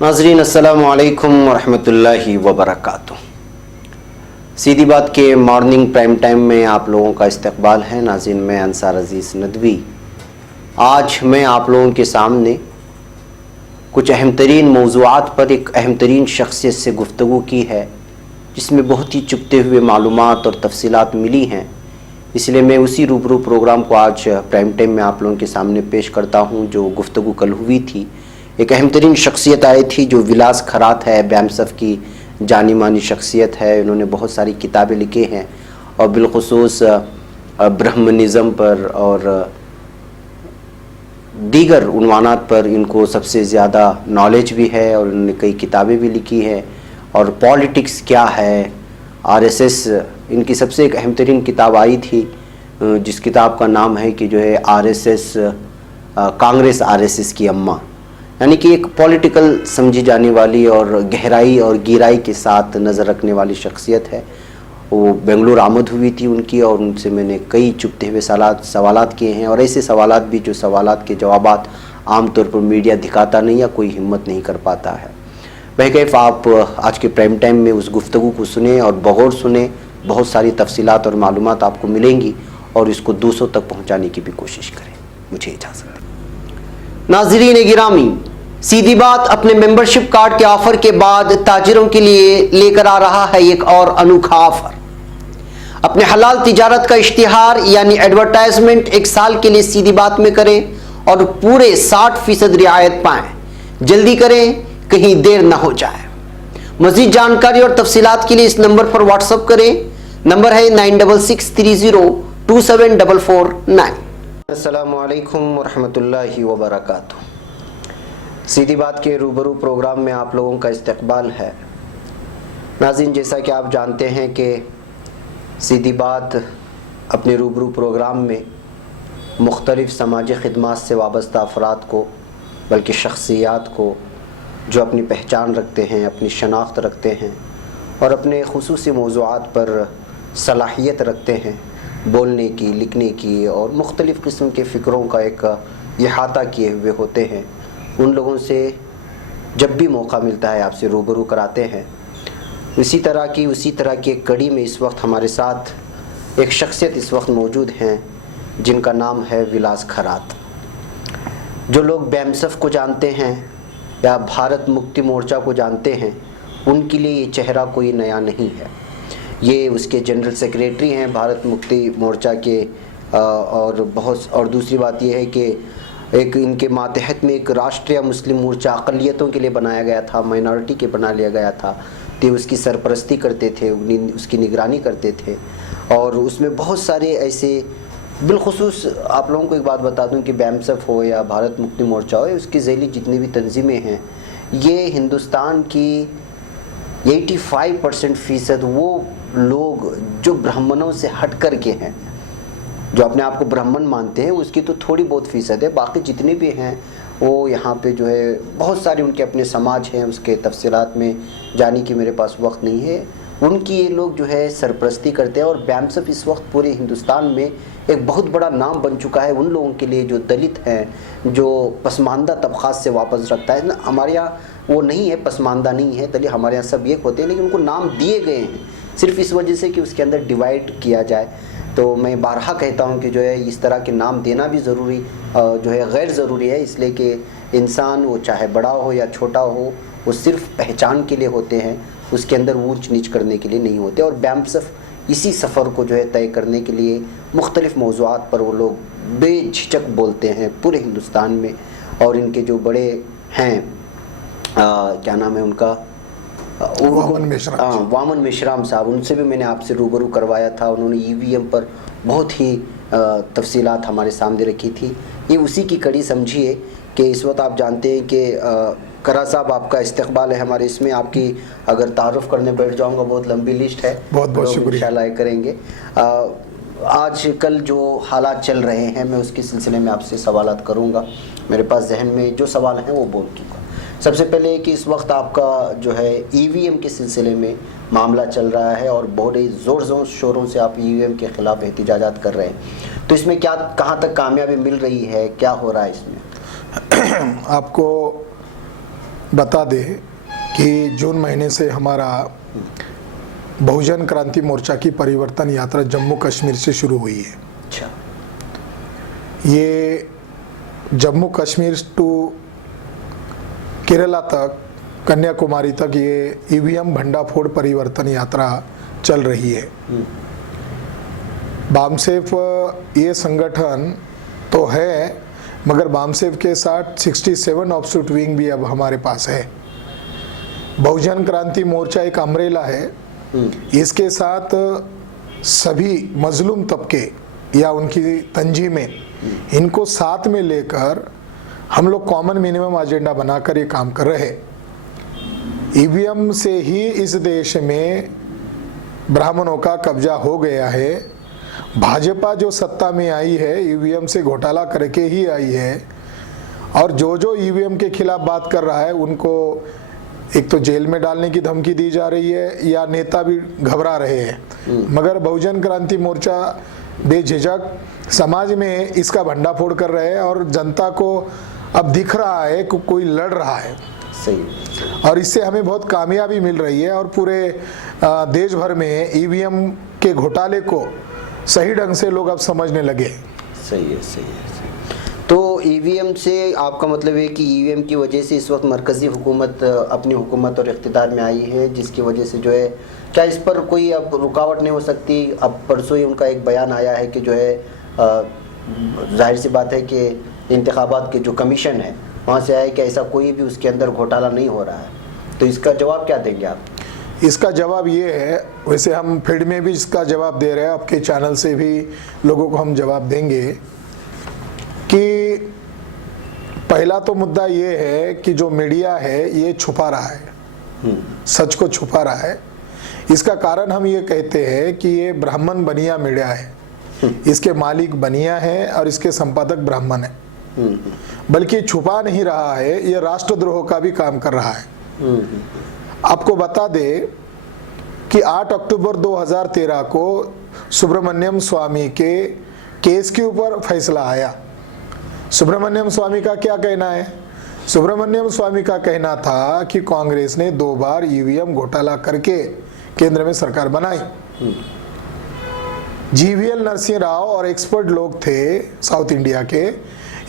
नाज़रीन अस्सलामु अलैकुम वरहमतुल्लाहि वबरकातुह। सीधी बात के मॉर्निंग प्राइम टाइम में आप लोगों का इस्तकबाल है। नाज़रीन, मैं अंसार अज़ीज़ नदवी आज मैं आप लोगों के सामने कुछ अहम तरीन मौज़ूआत पर एक अहम तरीन शख्सियत से गुफ्तगू की है, जिसमें बहुत ही चुभते हुए मालूमात और तफसीलात मिली हैं। इसलिए मैं उसी रूबरू प्रोग्राम को आज प्राइम टाइम में आप लोगों के सामने पेश करता हूं। जो गुफ्तगू कल हुई थी, एक अहम तरीन शख्सियत आई थी जो विलास खरात है, बैमसफ़ की जानी मानी शख्सियत है। इन्होंने बहुत सारी किताबें लिखी हैं और बिलखुसूस ब्रह्मनिज़म पर और दीगर उन्वानात पर इनको सबसे ज़्यादा नॉलेज भी है और उन्होंने कई किताबें भी लिखी हैं। और पॉलिटिक्स क्या है, आरएसएस, इनकी सबसे एक अहम तरीन किताब आई थी, जिस किताब का नाम है कि जो है आरएसएस, कांग्रेस आरएसएस की अम्मा। यानी कि एक पॉलिटिकल समझी जाने वाली और गहराई और गहराई के साथ नज़र रखने वाली शख्सियत है। वो बेंगलुरु आमद हुई थी उनकी, और उनसे मैंने कई चुभते हुए सवालात किए हैं, और ऐसे सवालात भी जो सवालात के जवाबात आमतौर पर मीडिया दिखाता नहीं या कोई हिम्मत नहीं कर पाता है। बहरकैफ आप आज के प्राइम टाइम में उस गुफ्तगू को सुने और बगौर सुने। बहुत सारी तफसीलात और मालूमात आपको मिलेंगी और इसको दूसरों तक पहुँचाने की भी कोशिश करें। मुझे इजाज़त दें। नाज़रीन गिरामी, सीधी बात अपने मेंबरशिप कार्ड के ऑफर के बाद ताजिरों के लिए लेकर आ रहा है एक और अनोखा ऑफर। अपने हलाल तिजारत का इश्तिहार यानी एडवर्टाइजमेंट 1 साल के लिए सीधी बात में करें और पूरे 60% रियायत पाएं। जल्दी करें, कहीं देर ना हो जाए। मज़ीद जानकारी और तफसीलात के लिए इस नंबर पर व्हाट्सअप करें। नंबर है 9663027449। अस्सलामु अलैकुम वरहमतुल्लाहि वबरकातुह। सीधी बात के रूबरू प्रोग्राम में आप लोगों का इस्तकबाल है। नाज़रीन, जैसा कि आप जानते हैं कि सीधी बात अपने रूबरू प्रोग्राम में मुख्तलिफ़ समाजी ख़िदमात से वाबस्ता अफराद को, बल्कि शख्सियात को जो अपनी पहचान रखते हैं, अपनी शनाख्त रखते हैं और अपने खुसूसी मौज़ूआत पर सलाहियत रखते हैं बोलने की, लिखने की, और मुख्तलिफ़ किस्म के फ़िक्रों का एक इहाता किए हुए होते हैं, उन लोगों से जब भी मौका मिलता है आपसे रूबरू कराते हैं। उसी तरह की एक कड़ी में इस वक्त हमारे साथ एक शख्सियत इस वक्त मौजूद हैं, जिनका नाम है विलास खरात। जो लोग बैमसफ़ को जानते हैं या भारत मुक्ति मोर्चा को जानते हैं, उनके लिए ये चेहरा कोई नया नहीं है। ये उसके जनरल सेक्रेटरी हैं भारत मुक्ति मोर्चा के, और दूसरी बात ये है कि एक इनके मातहत में एक राष्ट्रीय मुस्लिम मोर्चा अक़लियतों के लिए बनाया गया था, माइनॉरिटी के बना लिया गया था। तो उसकी सरपरस्ती करते थे, उसकी निगरानी करते थे, और उसमें बहुत सारे ऐसे, बिलखुसूस आप लोगों को एक बात बता दूं कि बैमसफ़ हो या भारत मुक्ति मोर्चा हो, उसकी ज़ैली जितनी भी तंजीमें हैं, ये हिंदुस्तान की 85% वो लोग जो ब्राह्मणों से हट कर के हैं, जो अपने आप को ब्राह्मण मानते हैं, उसकी तो थोड़ी बहुत फ़ीसद है। बाकी जितने भी हैं वो यहाँ पे जो है बहुत सारे उनके अपने समाज हैं, उसके तफसीलात में जाने की मेरे पास वक्त नहीं है। उनकी ये लोग जो है सरपरस्ती करते हैं, और बैमसफ़ इस वक्त पूरे हिंदुस्तान में एक बहुत बड़ा नाम बन चुका है उन लोगों के लिए जो दलित हैं, जो पसमानदा तबक़ात से वापस रखता है ना। हमारे यहाँ वो नहीं है, पसमानदा नहीं है दलित, हमारे यहाँ सब एक होते हैं, लेकिन उनको नाम दिए गए हैं सिर्फ इस वजह से कि उसके अंदर डिवाइड किया जाए। तो मैं बारहा कहता हूँ कि जो है इस तरह के नाम देना भी ज़रूरी जो है गैर ज़रूरी है, इसलिए कि इंसान वो चाहे बड़ा हो या छोटा हो, वो सिर्फ पहचान के लिए होते हैं, उसके अंदर ऊंच नीच करने के लिए नहीं होते। और बैमसफ़ इसी सफ़र को जो है तय करने के लिए मुख्तलिफ़ मौज़ूआत पर वो लोग बेझिझक बोलते हैं पूरे हिंदुस्तान में। और इनके जो बड़े हैं, क्या नाम है उनका, वामन मेश्राम साहब, उनसे भी मैंने आपसे रूबरू करवाया था। उन्होंने ईवीएम पर बहुत ही तफसीलात हमारे सामने रखी थी। ये उसी की कड़ी समझिए कि इस वक्त आप जानते हैं कि करा साहब आपका इस्तकबाल है हमारे इसमें। आपकी अगर तारुफ़ करने बैठ जाऊंगा बहुत लंबी लिस्ट है, बहुत बहुत शुक्रिया, इंशाल्लाह करेंगे। आज कल जो हालात चल रहे हैं, मैं उसके सिलसिले में आपसे सवालात करूंगा। मेरे पास जहन में जो सवाल हैं वो बोल दूँगा। सबसे पहले कि इस वक्त आपका जो है ईवीएम के सिलसिले में मामला चल रहा है और बहुत ही ज़ोर शोरों से आप ईवीएम के ख़िलाफ़ एहतिजाजात कर रहे हैं, तो इसमें क्या, कहाँ तक कामयाबी मिल रही है, क्या हो रहा है इसमें? आपको बता दें कि जून महीने से हमारा बहुजन क्रांति मोर्चा की परिवर्तन यात्रा जम्मू कश्मीर से शुरू हुई है। अच्छा। ये जम्मू कश्मीर टू केरला तक, कन्याकुमारी तक ये ईवीएम भंडाफोड़ परिवर्तन यात्रा चल रही है। बामसेफ ये संगठन तो है, मगर बामसेफ के साथ 67 ऑफशूट विंग भी अब हमारे पास है। बहुजन क्रांति मोर्चा एक अम्ब्रेला है, इसके साथ सभी मजलूम तबके या उनकी तंजीमें, इनको साथ में लेकर हम लोग कॉमन मिनिमम एजेंडा बनाकर ये काम कर रहे हैं। ईवीएम से ही इस देश में ब्राह्मणों का कब्जा हो गया है। भाजपा जो सत्ता में आई है ईवीएम से घोटाला करके ही आई है, और जो ईवीएम के खिलाफ बात कर रहा है उनको एक तो जेल में डालने की धमकी दी जा रही है या नेता भी घबरा रहे हैं। मगर बहुजन क्रांति मोर्चा बेझिझक समाज में इसका भंडाफोड़ कर रहे हैं और जनता को अब दिख रहा है कि कोई लड़ रहा है। सही। और इससे हमें बहुत कामयाबी मिल रही है और पूरे देश भर में ईवीएम के घोटाले को सही ढंग से लोग अब समझने लगे। सही है, सही है। तो ईवीएम से आपका मतलब है कि ईवीएम की वजह से इस वक्त मरकज़ी हुकूमत अपनी हुकूमत और इख्तिदार में आई है, जिसकी वजह से जो है क्या इस पर कोई अब रुकावट नहीं हो सकती? अब परसों ही उनका एक बयान आया है कि जो है जाहिर सी बात है कि इंतखाबात के जो कमीशन है वहाँ से आया कि ऐसा कोई भी उसके अंदर घोटाला नहीं हो रहा है, तो इसका जवाब क्या देंगे आप? इसका जवाब ये है, वैसे हम फील्ड में भी इसका जवाब दे रहे हैं, आपके चैनल से भी लोगों को हम जवाब देंगे कि पहला तो मुद्दा ये है कि जो मीडिया है ये छुपा रहा है, सच को छुपा रहा है। इसका कारण हम ये कहते हैं कि ये ब्राह्मण बनिया मीडिया है, इसके मालिक बनिया है और इसके संपादक ब्राह्मण है। बल्कि छुपा नहीं रहा है, ये राष्ट्रद्रोह का भी काम कर रहा है। आपको बता दे कि 8 अक्टूबर 2013 को सुब्रमण्यम स्वामी के केस के ऊपर फैसला आया। सुब्रमण्यम स्वामी का क्या कहना है? सुब्रमण्यम स्वामी का कहना था कि कांग्रेस ने 2 बार ईवीएम घोटाला करके केंद्र में सरकार बनाई। जीवीएल नरसिंह राव और एक्सपर्ट लोग थे साउथ इंडिया के,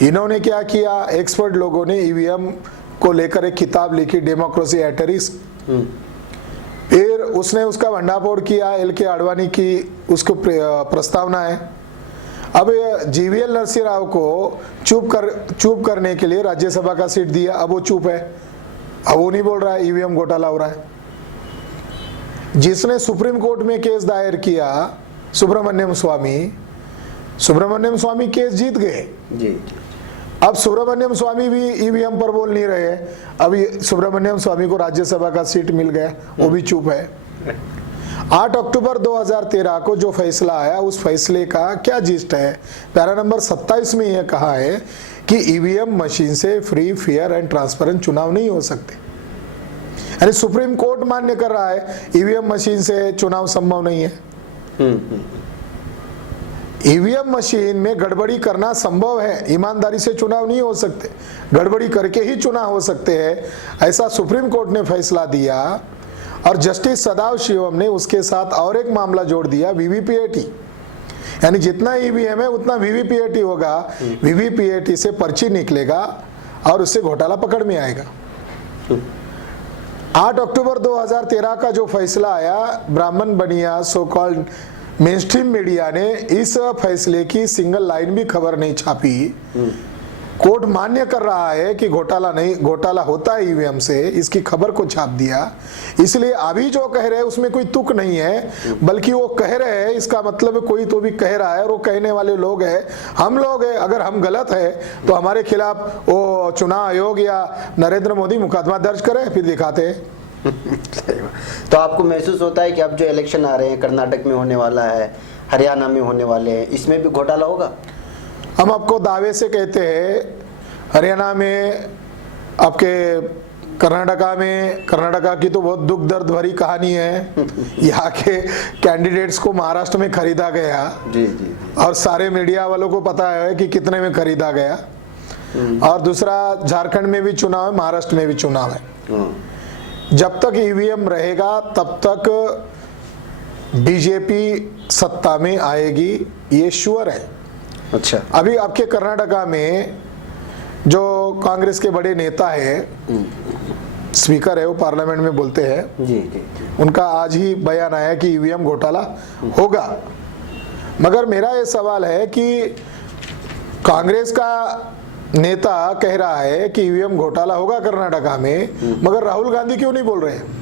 इन्होंने क्या किया, एक्सपर्ट लोगों ने ईवीएम को लेकर एक किताब लिखी, डेमोक्रेसी एट रिस्क। फिर उसने उसका भंडाफोड़ किया, LK आडवाणी की उसको प्रस्तावना है। अब जीवीएल नरसिंह राव को चुप करने के लिए राज्यसभा का सीट दिया, अब वो चुप है, अब वो नहीं बोल रहा है ईवीएम घोटाला हो रहा है। जिसने सुप्रीम कोर्ट में केस दायर किया सुब्रमण्यम स्वामी केस जीत गए जी। अब सुब्रमण्यम स्वामी भी ईवीएम पर बोल नहीं रहे। अभी सुब्रमण्यम स्वामी को राज्यसभा का सीट मिल गया, वो भी चुप है। 8 अक्टूबर 2013 को जो फैसला आया, उस फैसले का क्या जिस्ट है? पैरा नंबर 27 में यह कहा है कि ईवीएम मशीन से फ्री, फेयर एंड ट्रांसपेरेंट चुनाव नहीं हो सकते। यानी सुप्रीम कोर्ट मान्य कर रहा है ईवीएम मशीन से चुनाव संभव नहीं है। ईवीएम मशीन में गड़बड़ी करना संभव है, ईमानदारी से चुनाव नहीं हो सकते, गड़बड़ी करके ही चुनाव हो सकते हैं, ऐसा सुप्रीम कोर्ट ने फैसला दिया। और जस्टिस सदाशिवम ने उसके साथ और एक मामला जोड़ दिया, वीवीपीएटी, यानी जितना ईवीएम है उतना वीवीपीएटी होगा, वीवीपीएटी से पर्ची निकलेगा और उससे घोटाला पकड़ में आएगा। 8 अक्टूबर 2013 का जो फैसला आया, ब्राह्मण बनिया so called main stream media ने इस फैसले की सिंगल लाइन भी खबर नहीं छापी। कोर्ट मान्य कर रहा है कि घोटाला होता है ईवीएम से, इसकी खबर को छाप दिया। इसलिए अभी जो कह रहे हैं उसमें कोई तुक नहीं है, बल्कि वो कह रहे हैं, इसका मतलब कोई तो भी कह रहा है और वो कहने वाले लोग हैं, हम लोग हैं। अगर हम गलत है तो हमारे खिलाफ वो चुनाव आयोग या नरेंद्र मोदी मुकदमा दर्ज करे, फिर दिखाते हैं। तो आपको महसूस होता है कि अब जो इलेक्शन आ रहे हैं, कर्नाटक में होने वाला है, हरियाणा में होने वाले हैं, इसमें भी घोटाला होगा? हम आपको दावे से कहते हैं, हरियाणा में, आपके कर्नाटका की तो बहुत दुख दर्द भरी कहानी है। यहाँ के कैंडिडेट्स को महाराष्ट्र में खरीदा गया जी जी, और सारे मीडिया वालों को पता है कि कितने में खरीदा गया। और दूसरा, झारखंड में भी चुनाव है, महाराष्ट्र में भी चुनाव है। जब तक ईवीएम रहेगा तब तक बीजेपी सत्ता में आएगी, ये श्योर है। अच्छा, अभी आपके कर्नाटका में जो कांग्रेस के बड़े नेता है, स्पीकर है, वो पार्लियामेंट में बोलते हैं जी जी, उनका आज ही बयान आया कि ईवीएम घोटाला होगा। मगर मेरा ये सवाल है कि कांग्रेस का नेता कह रहा है कि ईवीएम घोटाला होगा कर्नाटका में, मगर राहुल गांधी क्यों नहीं बोल रहे हैं?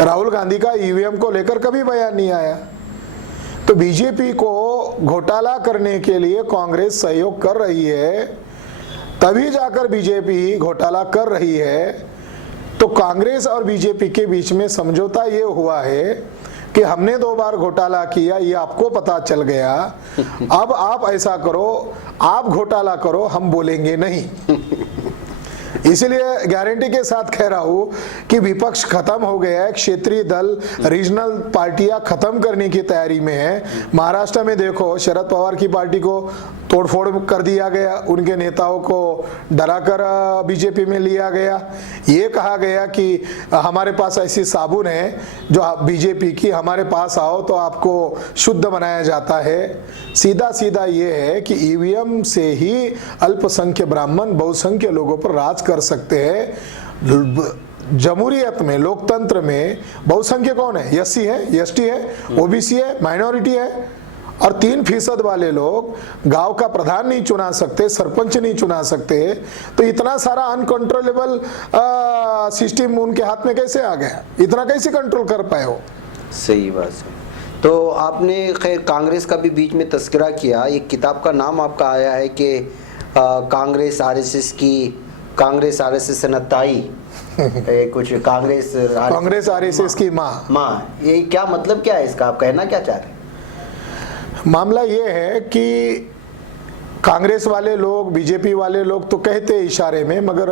राहुल गांधी का ईवीएम को लेकर कभी बयान नहीं आया। तो बीजेपी को घोटाला करने के लिए कांग्रेस सहयोग कर रही है, तभी जाकर बीजेपी घोटाला कर रही है। तो कांग्रेस और बीजेपी के बीच में समझौता ये हुआ है कि हमने 2 बार घोटाला किया, ये आपको पता चल गया, अब आप ऐसा करो, आप घोटाला करो, हम बोलेंगे नहीं। इसलिए गारंटी के साथ कह रहा हूं कि विपक्ष खत्म हो गया है, क्षेत्रीय दल, रीजनल पार्टियां खत्म करने की तैयारी में है। महाराष्ट्र में देखो, शरद पवार की पार्टी को तोड़फोड़ कर दिया गया, उनके नेताओं को डराकर बीजेपी में लिया गया। ये कहा गया कि हमारे पास ऐसी साबुन है जो बीजेपी की, हमारे पास आओ तो आपको शुद्ध बनाया जाता है। सीधा सीधा ये है कि ईवीएम से ही अल्पसंख्य ब्राह्मण बहुसंख्य लोगों पर राज कर सकते हैं। जमहूरियत में, लोकतंत्र में बहुसंख्य कौन है? एससी है, एसटी है, ओबीसी है, माइनॉरिटी है। और 3% वाले लोग गांव का प्रधान नहीं चुना सकते, सरपंच नहीं चुना सकते। तो इतना सारा अनकंट्रोलेबल सिस्टम उनके हाथ में कैसे आ गया? इतना कैसे कंट्रोल कर पाए हो? सही बात है। तो आपने खैर कांग्रेस का भी बीच में तस्करा किया, एक किताब का नाम आपका आया है कि कांग्रेस आरएसएस से नताई कुछ कांग्रेस आरएसएस की माँ। ये क्या मतलब, क्या है इसका? आप कहना क्या चाह रहे हैं? मामला ये है कि कांग्रेस वाले लोग, बीजेपी वाले लोग तो कहते इशारे में, मगर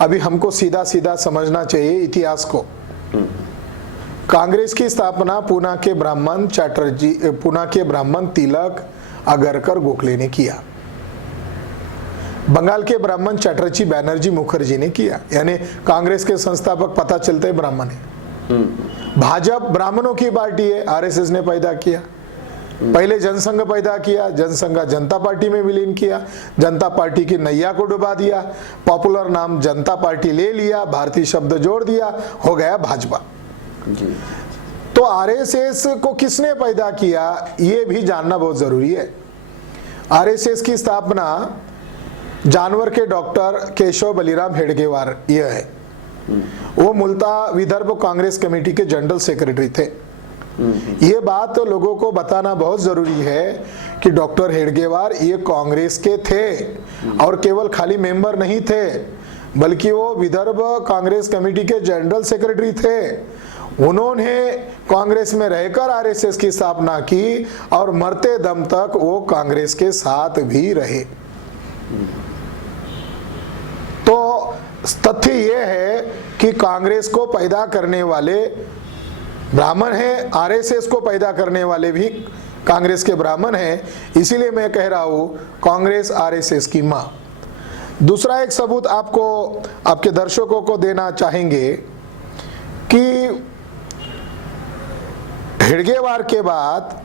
अभी हमको सीधा सीधा समझना चाहिए इतिहास को। कांग्रेस की स्थापना पूना के ब्राह्मण तिलक, अगरकर, गोखले ने किया। बंगाल के ब्राह्मण चटर्जी, बैनर्जी, मुखर्जी ने किया। यानी कांग्रेस के संस्थापक पता चलते ब्राह्मण है। भाजपा ब्राह्मणों की पार्टी है, आरएसएस ने पैदा किया। पहले जनसंघ पैदा किया, जनसंघ जनता पार्टी में विलीन किया, जनता पार्टी की नैया को डुबा दिया, पॉपुलर नाम जनता पार्टी ले लिया, भारतीय शब्द जोड़ दिया, हो गया भाजपा। तो आरएसएस को किसने पैदा किया ये भी जानना बहुत जरूरी है। आरएसएस की स्थापना जानवर के डॉक्टर केशव बलिराम हेडगेवार ये है। वो मूलतः विदर्भ कांग्रेस कमेटी के जनरल सेक्रेटरी थे। ये बात तो लोगों को बताना बहुत जरूरी है कि डॉक्टर हेडगेवार ये कांग्रेस के थे और केवल खाली मेंबर नहीं थे, बल्कि वो विदर्भ कांग्रेस कमेटी के जनरल सेक्रेटरी थे। उन्होंने कांग्रेस में रहकर आरएसएस की स्थापना की और मरते दम तक वो कांग्रेस के साथ भी रहे। तो तथ्य ये है कि कांग्रेस को पैदा करने वाले ब्राह्मण हैं, आरएसएस को पैदा करने वाले भी कांग्रेस के ब्राह्मण हैं। इसीलिए मैं कह रहा हूं कांग्रेस आरएसएस की मां। दूसरा एक सबूत आपको, आपके दर्शकों को देना चाहेंगे कि हेडगेवार के बाद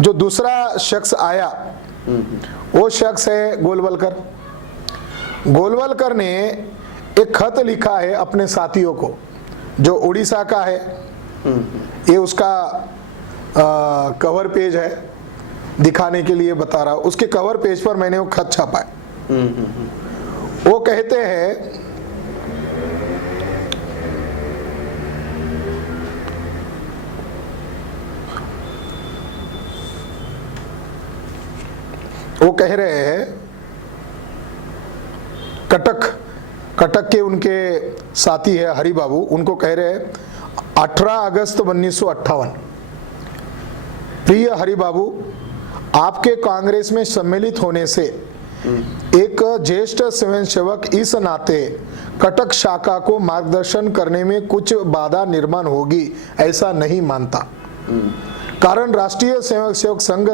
जो दूसरा शख्स आया वो शख्स है गोलवलकर। गोलवलकर ने एक खत लिखा है अपने साथियों को, जो उड़ीसा का है। ये उसका कवर पेज है, दिखाने के लिए बता रहा हूं। उसके कवर पेज पर मैंने वो खत छापा है। वो कहते हैं वो कह रहे हैं कटक के उनके साथी है हरि बाबू, उनको कह रहे हैं 18 अगस्त 1958, प्रिय हरि बाबू, आपके कांग्रेस में सम्मिलित होने से एक ज्येष्ठ स्वयंसेवक इस नाते कटक शाखा को मार्गदर्शन करने में कुछ बाधा निर्माण होगी ऐसा नहीं मानता। कारण राष्ट्रीय स्वयंसेवक संघ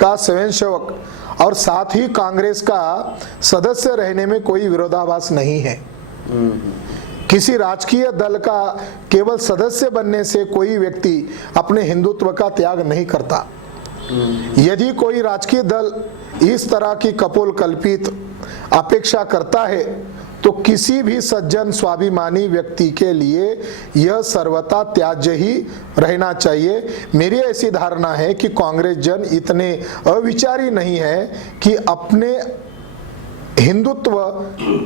का स्वयंसेवक और साथ ही कांग्रेस का सदस्य रहने में कोई विरोधाभास नहीं है। किसी राजकीय दल का केवल सदस्य बनने से कोई व्यक्ति अपने हिंदुत्व का त्याग नहीं करता। यदि कोई राजकीय दल इस तरह की कपोलकल्पित अपेक्षा करता है तो किसी भी सज्जन स्वाभिमानी व्यक्ति के लिए यह सर्वथा त्याज्य ही रहना चाहिए। मेरी ऐसी धारणा है कि कांग्रेस जन इतने अविचारी नहीं है कि अपने हिंदुत्व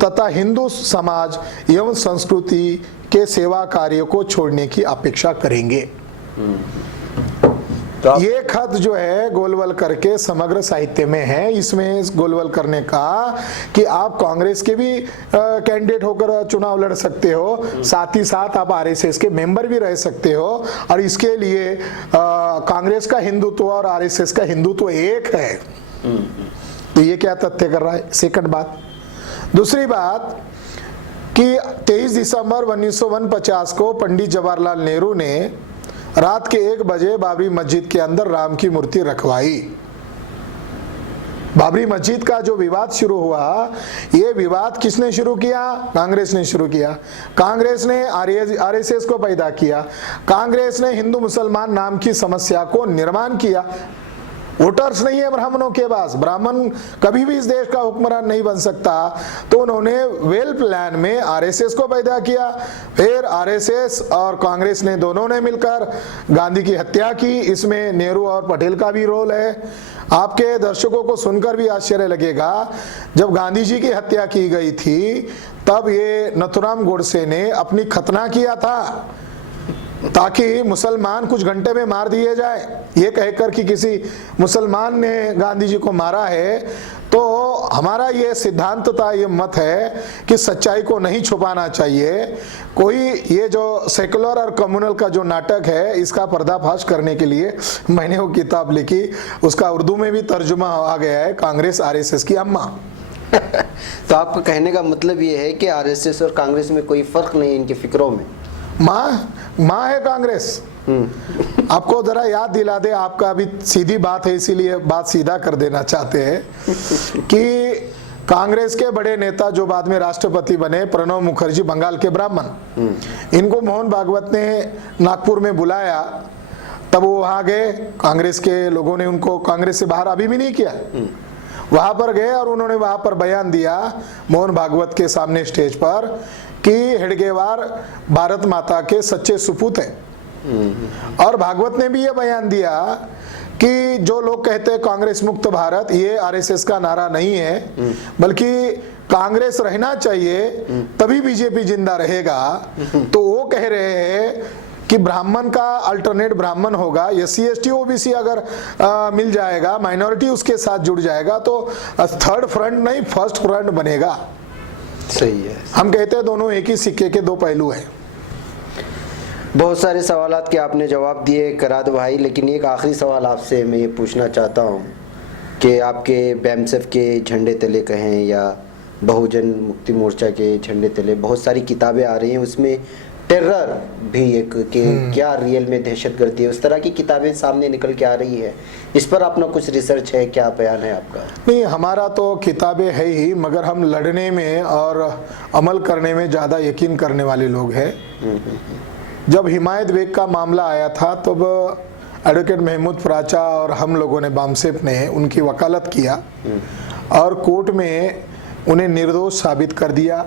तथा हिंदू समाज एवं संस्कृति के सेवा कार्य को छोड़ने की अपेक्षा करेंगे। ये खत जो है गोलवल करके समग्र साहित्य में है। इसमें गोलवल करने का कि आप कांग्रेस के भी कैंडिडेट होकर चुनाव लड़ सकते हो, साथ ही साथ आप आरएसएस के मेंबर भी रह सकते हो, और इसके लिए कांग्रेस का हिंदुत्व और आरएसएस का हिंदुत्व एक है। तो ये क्या तथ्य कर रहा है? सेकंड बात। दूसरी बात कि 23 दिसंबर 1949 को पंडित जवाहरलाल नेहरू ने रात के 1 बजे बाबरी मस्जिद के अंदर राम की मूर्ति रखवाई। बाबरी मस्जिद का जो विवाद शुरू हुआ, ये विवाद किसने शुरू किया? कांग्रेस ने शुरू किया। कांग्रेस ने आरएसएस को पैदा किया। कांग्रेस ने हिंदू मुसलमान नाम की समस्या को निर्माण किया। वोटर्स नहीं है ब्राह्मणों के पास, ब्राह्मण कभी भी इस देश का हुक्मरान नहीं बन सकता, तो उन्होंने वेल प्लान में आरएसएस को पैदा किया। फिर आरएसएस और कांग्रेस ने दोनों ने मिलकर गांधी की हत्या की। इसमें नेहरू और पटेल का भी रोल है। आपके दर्शकों को सुनकर भी आश्चर्य लगेगा, जब गांधी जी की हत्या की गई थी तब ये नथुराम गोडसे ने अपनी खतना किया था ताकि मुसलमान कुछ घंटे में मार दिए जाए। ये कहकर कि किसी मुसलमान ने गांधी जी को मारा है, तो हमारा ये सिद्धांत था, ये मत है कि सच्चाई को नहीं छुपाना चाहिए। कोई ये जो सेकुलर और कम्युनल का जो नाटक है, इसका पर्दाफाश करने के लिए मैंने वो किताब लिखी। उसका उर्दू में भी तर्जुमा आ गया है, कांग्रेस आरएसएस की अम्मा। तो आपका कहने का मतलब ये है कि आरएसएस और कांग्रेस में कोई फर्क नहीं है इनकी फिक्रों में? माँ है कांग्रेस। आपको जरा याद दिला दे, आपका अभी सीधी बात है इसीलिए बात सीधा कर देना चाहते हैं कि कांग्रेस के बड़े नेता जो बाद में राष्ट्रपति बने, प्रणब मुखर्जी, बंगाल के ब्राह्मण, इनको मोहन भागवत ने नागपुर में बुलाया, तब वो वहां गए। कांग्रेस के लोगों ने उनको कांग्रेस से बाहर अभी भी नहीं किया। वहां पर गए और उन्होंने वहां पर बयान दिया मोहन भागवत के सामने स्टेज पर कि हेडगेवार भारत माता के सच्चे सुपूत हैं। और भागवत ने भी ये बयान दिया कि जो लोग कहते हैं कांग्रेस मुक्त भारत, ये आरएसएस का नारा नहीं है, बल्कि कांग्रेस रहना चाहिए तभी बीजेपी जिंदा रहेगा। तो वो कह रहे हैं कि ब्राह्मण का अल्टरनेट ब्राह्मण होगा, एससी एसटी ओबीसी अगर मिल जाएगा, माइनॉरिटी उसके साथ जुड़ जाएगा, तो थर्ड फ्रंट नहीं फर्स्ट फ्रंट बनेगा। सही है। हम कहते हैं दोनों एक ही सिक्के के दो पहलू हैं। बहुत सारे सवालात के आपने जवाब दिए कराद भाई, लेकिन एक आखिरी सवाल आपसे मैं ये पूछना चाहता हूँ कि आपके BAMSEF के झंडे तले कहें या बहुजन मुक्ति मोर्चा के झंडे तले बहुत सारी किताबें आ रही हैं, उसमें टेरर भी एक कि क्या रियल में दहशतगर्दी है, उस तरह की किताबें सामने निकल के आ रही है। इस पर अपना कुछ रिसर्च है, क्या बयान है आपका? नहीं, हमारा तो किताबें है ही, मगर हम लड़ने में और अमल करने में ज़्यादा यकीन करने वाले लोग हैं। जब हिमायत बेग का मामला आया था तब एडवोकेट महमूद प्राचा और हम लोगों ने BAMSEF ने उनकी वकालत किया और कोर्ट में उन्हें निर्दोष साबित कर दिया।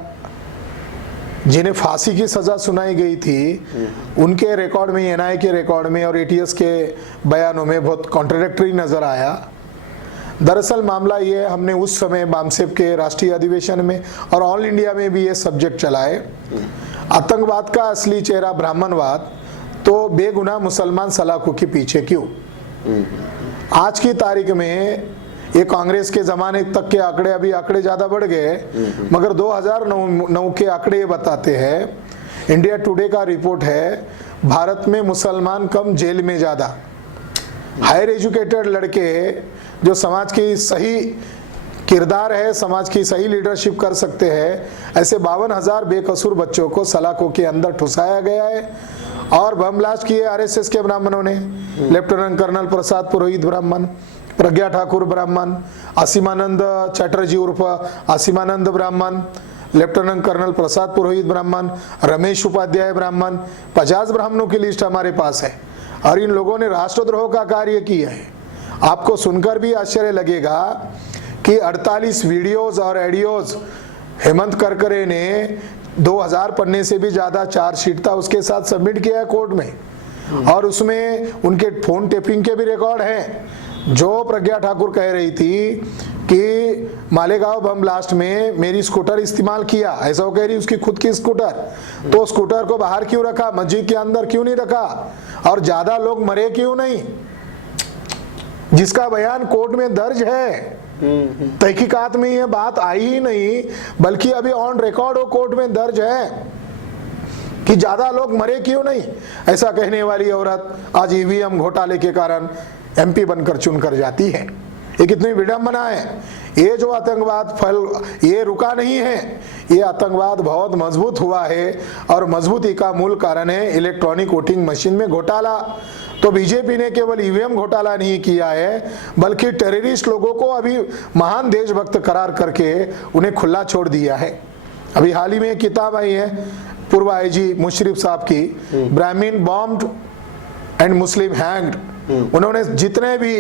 जिन्हें फांसी की सजा सुनाई गई थी उनके रिकॉर्ड में, एनआई के रिकॉर्ड में और एटीएस के बयानों में बहुत कॉन्ट्रडिक्टरी नजर आया। दरअसल मामला ये, हमने उस समय BAMSEF के राष्ट्रीय अधिवेशन में और ऑल इंडिया में भी ये सब्जेक्ट चलाए। आतंकवाद का असली चेहरा ब्राह्मणवाद, तो बेगुनाह मुसलमान सलाखों के पीछे क्यों? आज की तारीख में ये कांग्रेस के जमाने तक के आंकड़े, अभी आंकड़े ज्यादा बढ़ गए, मगर 2009 के आंकड़े ये बताते हैं, इंडिया टुडे का रिपोर्ट है, भारत में मुसलमान कम जेल में ज्यादा। हायर एजुकेटेड लड़के जो समाज की सही किरदार है, समाज की सही लीडरशिप कर सकते हैं, ऐसे 52,000 बेकसूर बच्चों को सलाखों के अंदर ठुसाया गया है और बम ब्लास्ट किए आरएसएस के ब्राह्मणों ने। लेफ्टिनेंट कर्नल प्रसाद पुरोहित ब्राह्मण, प्रज्ञा ठाकुर ब्राह्मण, असीमानंद चैटर्जी उर्फ असीमानंद ब्राह्मण, लेफ्टिनेंट कर्नल प्रसाद पुरोहित ब्राह्मण, रमेश उपाध्याय ब्राह्मण, 50 ब्राह्मणों की लिस्ट हमारे पास है और इन लोगों ने राष्ट्रद्रोह का कार्य किया है। आपको सुनकर भी आश्चर्य लगेगा कि 48 वीडियोस और ऑडियोज हेमंत करकरे ने 2000 पन्ने से भी ज्यादा चार्जशीट था उसके साथ सबमिट किया है कोर्ट में और उसमें उनके फोन टेपिंग के भी रिकॉर्ड हैं। जो प्रज्ञा ठाकुर कह रही थी कि मालेगांव बम ब्लास्ट में मेरी स्कूटर इस्तेमाल किया, ऐसा वो कह रही उसकी खुद की स्कूटर, तो स्कूटर को बाहर क्यों रखा, मस्जिद के अंदर क्यों नहीं रखा और ज्यादा लोग मरे क्यों नहीं, जिसका बयान कोर्ट में दर्ज है। तहकीकात में ये बात आई ही नहीं, बल्कि अभी ऑन रिकॉर्ड हो कोर्ट में दर्ज है कि ज्यादा लोग मरे क्यों नहीं। ऐसा कहने वाली औरत आज ईवीएम घोटाले के कारण एमपी बनकर चुनकर जाती है। ये कितनी विडंबना है। ये जो आतंकवाद ये रुका नहीं है, ये आतंकवाद बहुत मजबूत हुआ है और मजबूती का मूल कारण है इलेक्ट्रॉनिक वोटिंग मशीन में घोटाला। तो बीजेपी ने केवल ईवीएम घोटाला नहीं किया है, बल्कि टेररिस्ट लोगों को अभी महान देशभक्त करार करके उन्हें खुला छोड़ दिया है। अभी हाल ही में एक किताब आई है पूर्व आईजी मुशर्रफ साहब की, Brahmin bombed and Muslim hanged. उन्होंने जितने भी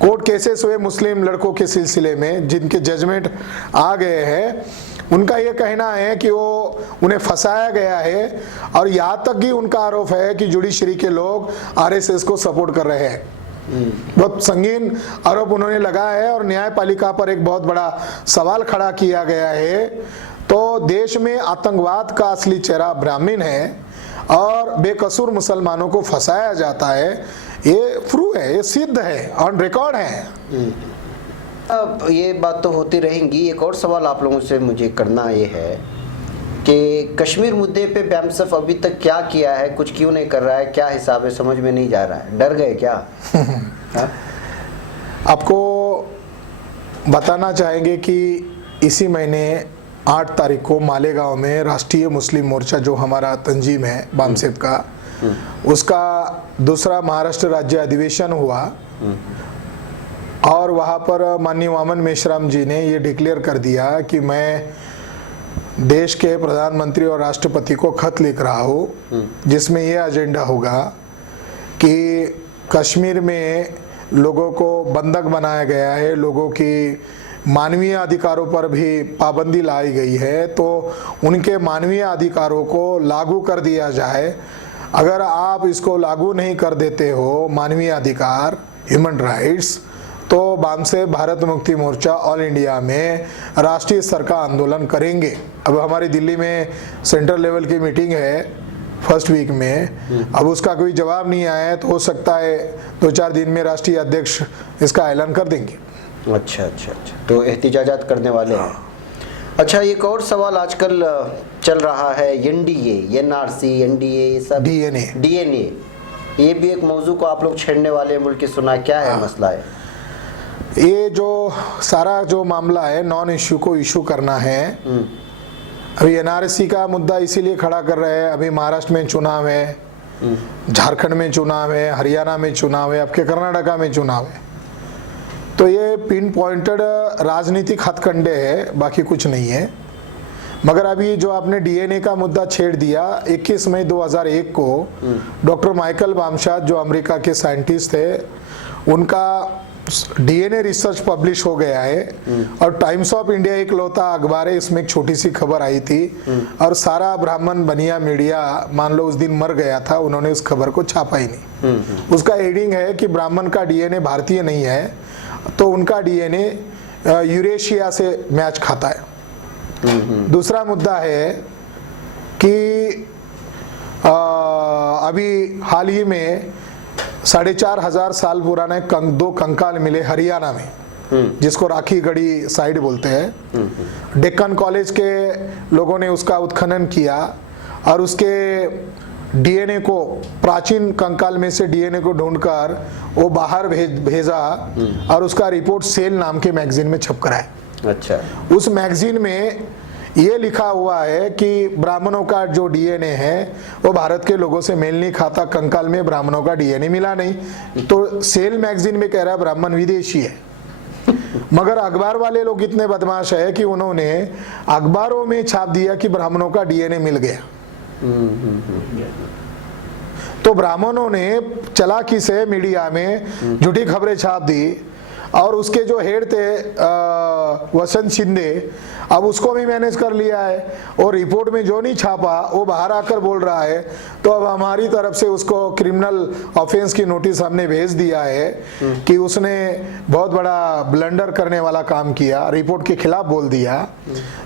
कोर्ट केसेस हुए मुस्लिम लड़कों के सिलसिले में जिनके जजमेंट आ गए हैं, उनका ये कहना है कि वो उन्हें फंसाया गया है और यहाँ तक ही उनका आरोप है कि जुडिशरी के लोग आरएसएस को सपोर्ट कर रहे हैं। बहुत संगीन आरोप उन्होंने लगाया है और न्यायपालिका पर एक बहुत बड़ा सवाल खड़ा किया गया है। तो देश में आतंकवाद का असली चेहरा ब्राह्मण है और बेकसूर मुसलमानों को फंसाया जाता है। ये प्रूव है, ये सिद्ध है, ऑन रिकॉर्ड है। अब ये बात तो होती रहेंगी। एक और सवाल आप लोगों से मुझे करना ये है कि कश्मीर मुद्दे पे BAMSF अभी तक क्या किया है, कुछ क्यों नहीं कर रहा है, क्या हिसाब है, समझ में नहीं जा रहा है, डर गए क्या? आपको बताना चाहेंगे कि इसी महीने 8 तारीख को मालेगांव में राष्ट्रीय मुस्लिम मोर्चा जो हमारा तंजीम है BAMSF का, उसका दूसरा महाराष्ट्र राज्य अधिवेशन हुआ और वहाँ पर माननीय वामन मेश्राम जी ने ये डिक्लेयर कर दिया कि मैं देश के प्रधानमंत्री और राष्ट्रपति को खत लिख रहा हूँ जिसमें ये एजेंडा होगा कि कश्मीर में लोगों को बंधक बनाया गया है, लोगों की मानवीय अधिकारों पर भी पाबंदी लाई गई है, तो उनके मानवीय अधिकारों को लागू कर दिया जाए। अगर आप इसको लागू नहीं कर देते हो मानवीय अधिकार, ह्यूमन राइट्स, तो BAMSF Bharat Mukti Morcha all India में राष्ट्रीय स्तर का आंदोलन करेंगे। अब हमारी दिल्ली में सेंट्रल लेवल की मीटिंग है फर्स्ट वीक में, अब उसका कोई जवाब नहीं आया है तो हो सकता है 2-4 दिन में राष्ट्रीय अध्यक्ष इसका ऐलान कर देंगे। अच्छा, तो एहतिजाजात करने वाले हैं। अच्छा, एक और सवाल आजकल चल रहा है, NDA, NRC, NDA, ये सब DNA, ये भी एक मौजू को आप लोग छेड़ने वाले मुल्क की सुना, क्या है मसला है? ये जो सारा जो मामला है नॉन इश्यू को इशू करना है। अभी NRC का मुद्दा इसीलिए खड़ा कर रहे हैं, अभी महाराष्ट्र में चुनाव है, झारखंड में चुनाव है, हरियाणा में चुनाव है, आपके कर्नाटका में चुनाव है, तो ये पिन पॉइंटेड राजनीतिक हथकंडे है, बाकी कुछ नहीं है। मगर अभी जो आपने DNA का मुद्दा छेड़ दिया, 21 मई 2001 को डॉक्टर माइकल बामशाद जो अमेरिका के साइंटिस्ट थे, उनका DNA रिसर्च पब्लिश हो गया है और टाइम्स ऑफ इंडिया एक लौता अखबार है, इसमें एक छोटी सी खबर आई थी और सारा ब्राह्मण बनिया मीडिया मान लो उस दिन मर गया था, उन्होंने उस खबर को छापा ही नहीं। उसका हेडिंग है कि ब्राह्मण का DNA भारतीय नहीं है, तो उनका DNA यूरेशिया से मैच खाता है। दूसरा मुद्दा है कि अभी हाल ही में 4,500 साल पुराने 2 कंकाल मिले हरियाणा में, जिसको राखी गढ़ी साइड बोलते हैं। डेक्कन कॉलेज के लोगों ने उसका उत्खनन किया और उसके DNA को, प्राचीन कंकाल में से DNA को ढूंढकर वो बाहर भेजा और उसका रिपोर्ट सेल नाम के मैगजीन में छप कर आया। अच्छा, उस मैगजीन में ये लिखा हुआ है कि ब्राह्मणों का जो DNA है वो भारत के लोगों से मेल नहीं खाता, कंकाल में ब्राह्मणों का DNA मिला नहीं, तो सेल मैगजीन में कह रहा है ब्राह्मण विदेशी है। मगर अखबार वाले लोग इतने बदमाश है कि उन्होंने अखबारों में छाप दिया कि ब्राह्मणों का डीएनए मिल गया। तो ब्राह्मणों ने चालाकी से मीडिया में झूठी खबरें छाप दी और उसके जो हेड थे वसंत शिंदे, अब उसको भी मैनेज कर लिया है और रिपोर्ट में जो नहीं छापा वो बाहर आकर बोल रहा है। तो अब हमारी तरफ से उसको क्रिमिनल ऑफेंस की नोटिस हमने भेज दिया है कि उसने बहुत बड़ा ब्लंडर करने वाला काम किया, रिपोर्ट के खिलाफ बोल दिया।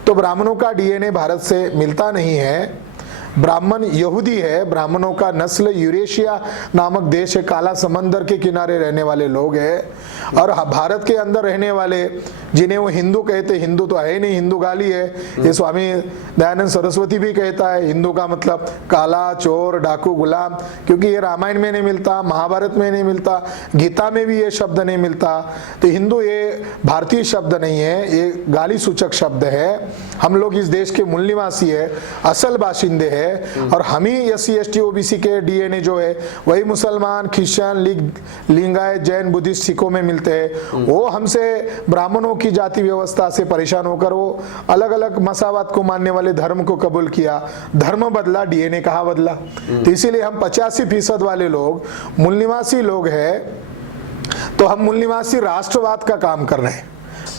तो ब्राह्मणों का डीएनए भारत से मिलता नहीं है। ब्राह्मण यहूदी है, ब्राह्मणों का नस्ल यूरेशिया नामक देश है, काला समंदर के किनारे रहने वाले लोग हैं। और भारत के अंदर रहने वाले जिन्हें वो हिंदू कहते, हिंदू तो है नहीं, हिंदू गाली है। ये स्वामी दयानंद सरस्वती भी कहता है हिंदू का मतलब काला, चोर, डाकू, गुलाम, क्योंकि ये रामायण में नहीं मिलता, महाभारत में नहीं मिलता, गीता में भी ये शब्द नहीं मिलता। तो हिंदू ये भारतीय शब्द नहीं है, ये गाली सूचक शब्द है। हम लोग इस देश के मूल निवासी है, असल बाशिंदे है। और हम ही SC ST OBC के डीएनए जो है वही मुसलमान, क्रिश्चियन, लिंगायत, जैन, बुद्धिस्ट, सिखों में मिलते हैं। वो हमसे ब्राह्मणों की जाति व्यवस्था से परेशान होकर वो अलग अलग मसावत को मानने वाले धर्म को कबूल किया, धर्म बदला, डीएनए कहाँ बदला। तो इसीलिए हम 85% वाले लोग मूल निवासी लोग हैं। तो हम मूल निवासी राष्ट्रवाद का काम कर रहे हैं।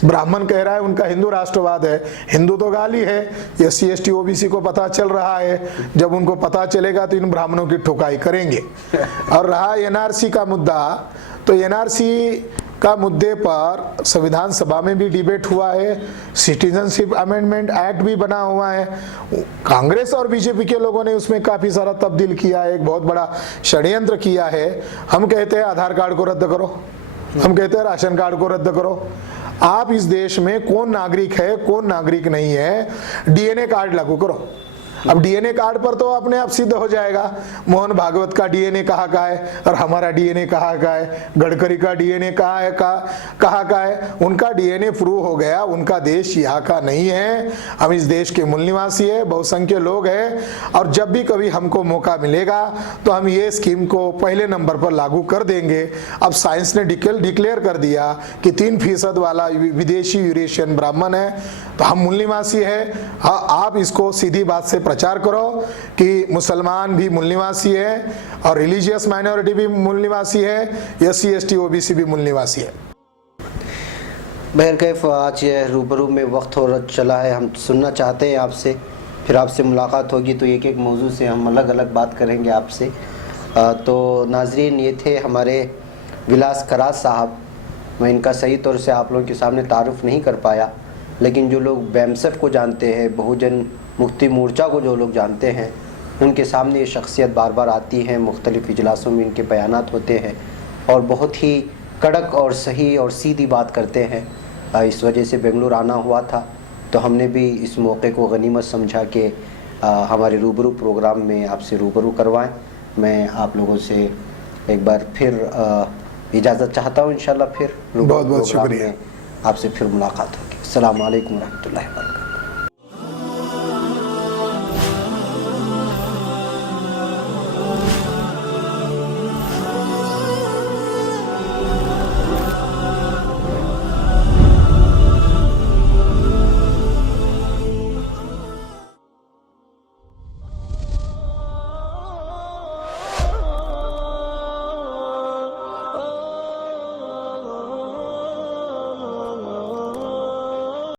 ब्राह्मण कह रहा है उनका हिंदू राष्ट्रवाद है, हिंदू तो गाली है। SC ST OBC को पता चल रहा है, जब उनको पता चलेगा तो इन ब्राह्मणों की ठुकाई करेंगे। और रहा NRC का मुद्दा, तो NRC का मुद्दे पर संविधान सभा में भी डिबेट हुआ है, सिटीजनशिप अमेंडमेंट एक्ट भी बना हुआ है। कांग्रेस और बीजेपी के लोगों ने उसमें काफी सारा तब्दील किया है, एक बहुत बड़ा षड्यंत्र किया है। हम कहते हैं आधार कार्ड को रद्द करो, हम कहते हैं राशन कार्ड को रद्द करो। आप इस देश में कौन नागरिक है, कौन नागरिक नहीं है, डीएनए कार्ड लागू करो। अब डीएनए कार्ड पर तो अपने आप सिद्ध हो जाएगा मोहन भागवत का डीएनए कहाँ का है और हमारा डीएनए कहाँ का है, गडकरी का डीएनए कहाँ है, कहाँ का है। उनका डीएनए प्रूव हो गया, उनका देश यहाँ का नहीं है। हम इस देश के मूल निवासी है, बहुसंख्य लोग हैं। और जब भी कभी हमको मौका मिलेगा तो हम ये स्कीम को पहले नंबर पर लागू कर देंगे। अब साइंस ने डिक्लेयर कर दिया कि 3% वाला विदेशी यूरेशियन ब्राह्मण है, तो हम मूल निवासी है। हाँ, आप इसको सीधी बात से प्रचार करो कि मुसलमान भी मूल निवासी है और रिलीजियस माइनॉरिटी भी मूल निवासी है, SC ST OBC भी मूल निवासी है। बहर कैफ, आज ये रूबरू में वक्त और चला है, हम सुनना चाहते हैं आपसे, फिर आपसे मुलाकात होगी तो एक एक मौजू से हम अलग अलग बात करेंगे आपसे। तो नाजरीन, ये थे हमारे विलास कराज साहब। मैं इनका सही तौर से आप लोगों के सामने तारुफ नहीं कर पाया, लेकिन जो लोग BMSF को जानते हैं, बहुजन मुक्ति मोर्चा को जो लोग जानते हैं, उनके सामने ये शख्सियत बार बार आती हैं, मुख्तलिफ़ इजलासों में इनके बयानात होते हैं और बहुत ही कड़क और सही और सीधी बात करते हैं। इस वजह से बेंगलुरु आना हुआ था, तो हमने भी इस मौके को गनीमत समझा कि हमारे रूबरू प्रोग्राम में आपसे रूबरू करवाएं। मैं आप लोगों से एक बार फिर इजाज़त चाहता हूँ। इंशाल्लाह फिर बहुत बहुत शुक्रिया, आपसे फिर मुलाकात होगी। अस्सलाम वालेकुम रहमतुल्लाहि व बरकातहू।